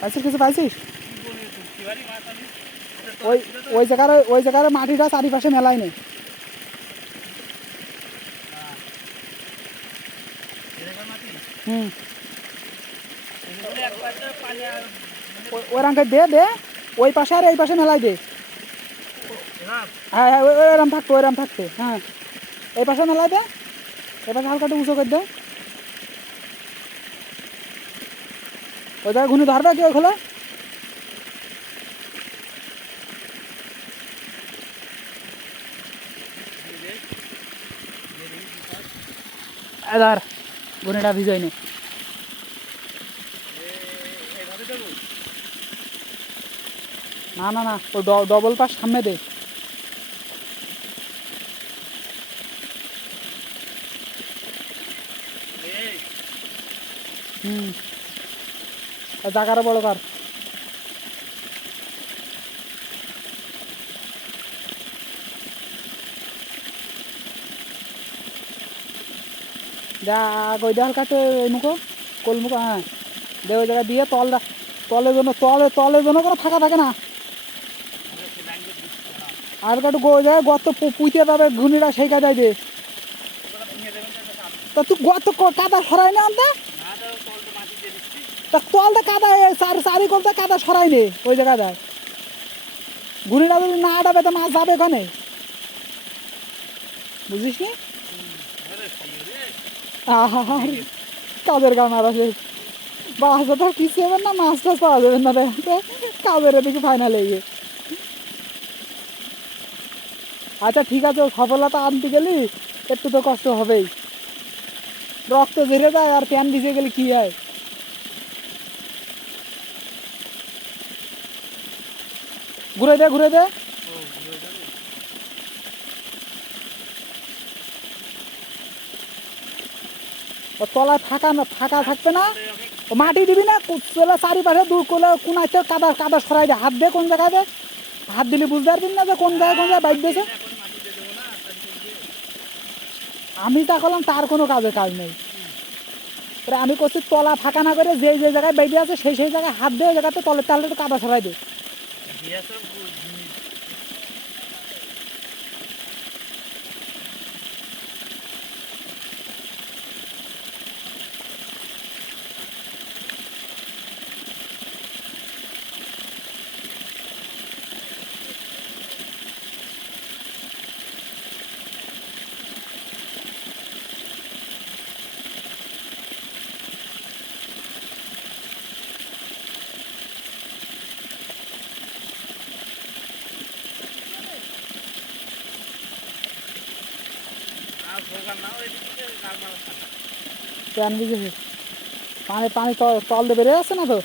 পাইছিস কিছু পাইছিস? ওই জায়গার মাটিটা চারিপাশে মেলাই নেই। হুম, ওই রাঙ্কে দে ওই পাশে আর এই পাশে মেলাই দে। হ্যাঁ হ্যাঁ, ওইরকম থাকতো। হ্যাঁ, এই পাশে মেলাই দে, এই পাশে হালকা একটু উঁচু করে দে। ওই জায়গায় ঘুনি ধরবে কি ওই খোলা? ধর ঘুনিটা ভিজয়নি। না ও ডবল পাশ সামনে দে। হুম, জায়গাটা বড় কর। যা ওই দে হালকা মুখো কোলমুখো। হ্যাঁ, দে ওই জায়গায় দিয়ে তলের জন্য কোনো ফাঁকা থাকে না। আর একটু জায়গায় গর্ত পুঁতে যাবে ঘুনিটা সেই কাদায় দে। তা তুই গর্ত কাদা সরাই না আনতে, তা তলটা কাদা চারি করতে কাদা সরাই নে ওই জায়গায়। ঘুনিটা যদি না আটাবে তো মাছ যাবে ওখানে, বুঝিস নি? কাজের গান আর আছে বাসটা তো কিছু হবে না, মাছ টাছ পাওয়া যাবে না রে, কাজের এদিকে ফাইনাল হয়ে গিয়ে। আচ্ছা ঠিক আছে, সফলতা আনতে গেলি একটু তো কষ্ট হবেই, রক্ত ঝরে যায় আর প্যান ভিজে গেলে কি হয়। ঘুরে দে তলায় ফাঁকা থাকবে না, মাটি দিবি না, চারিপাশে দূর করলে কোনাইতে কাদা সরাই দে। হাত দে কোন জায়গায় দে, হাত দিলে বুঝতে পারবি না যে কোন জায়গায় বাইক দিয়েছে। আমি তা করলাম, তার কোনো কাজ নেই। আমি করছি তলা ফাঁকা না করে যে জায়গায় বাইক আছে সেই জায়গায় হাত দিয়ে ওই জায়গাতে তলের তাহলে একটু কাদা সরাই দে। প্যান ভিজেছে, পানি তল দিয়ে বেরিয়ে যাচ্ছে না তো।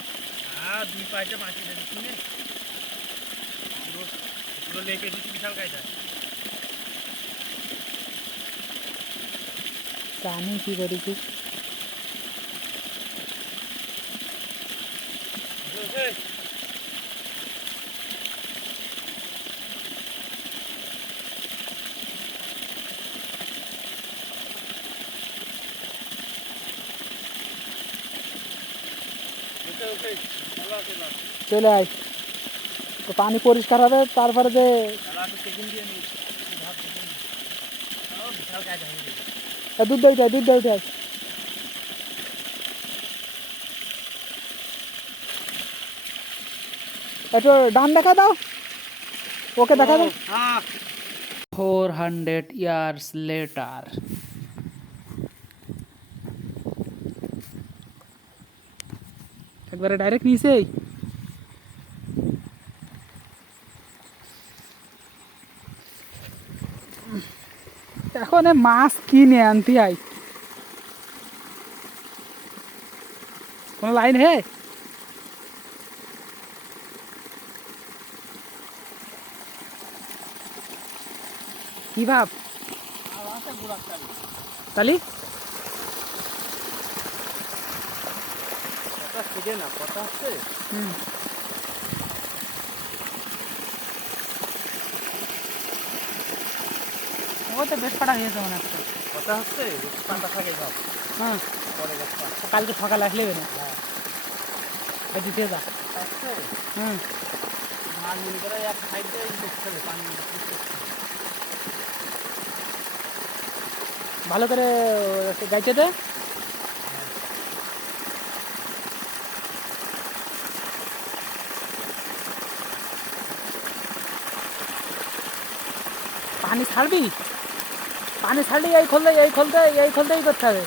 আমি কি করেছি চলে আয়, তো পানি পরিষ্কার হবে তারপরে যে দুধ দইটাই একটু ডান দেখা দাও, ওকে দেখা দাও। 400 years later একবারে ডাইরেক্ট নিচেই। এখন মাছ কিনে আনতে হয়, কোনো লাইন হে কি ভাব তালি না কথা হচ্ছে। ওই তো বেশ পাটা হয়েছে মনে হচ্ছে। কথা হচ্ছে পাতা থাকে সব হ্যাঁ পরে গেছে কালকে সকালে আসলে না হ্যাঁ দিতে যা। আসছে হুম মাছ মনে করে এক সাইডে দেখতে হবে পানি ভালো করে গাইতে দে। পানি ছাড়বি, পানি ছাড়লে এই খুলতে এই খুলতে এই খুলতেই করতে হবে।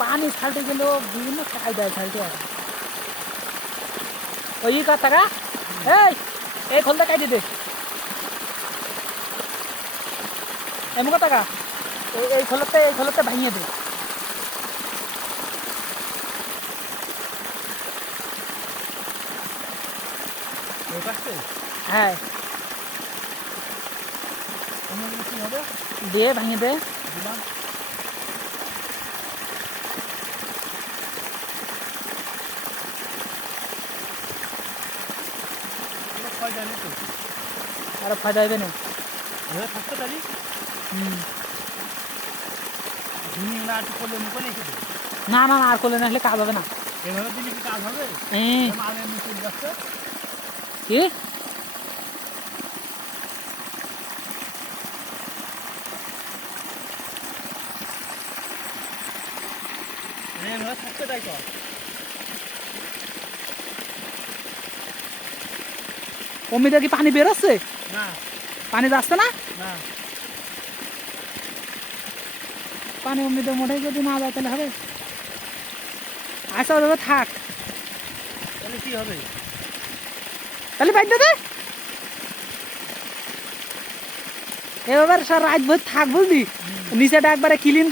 পানি ছাড়তে গেলেও বিভিন্ন কায়দায় ছাড়তে হবে। ওই কার টাকা এই খুলতে কাটি দে এমন টাকা এই খোলতে ভাঙিয়ে দে। হ্যাঁ কি হবে দিয়ে ভাঙিয়ে দে। দিলাম জানি তো আর ফায়দা হবে না। এভাবে থাকতে পারি হুম ঝিমি না একটু করলে মুখে লিখে দেবে না না না আর করলে না হলে কাজ হবে না। এভাবে দিলে কি কাজ হবে মাল এমনি চলে যাচ্ছে কি এভাবে থাকতে তাই কর অমিতা কি পানি বেরোচ্ছে? না পানি যাচ্ছে না? না পানি অমিতা মোটেই যদি না যায় তাহলে হবে। আচ্ছা ওইভাবে থাক তাহলে কি হবে তাহলে বাইর দে এবার রাত ভোর থাক বুঝলি নিচেটা একবারে ক্লিন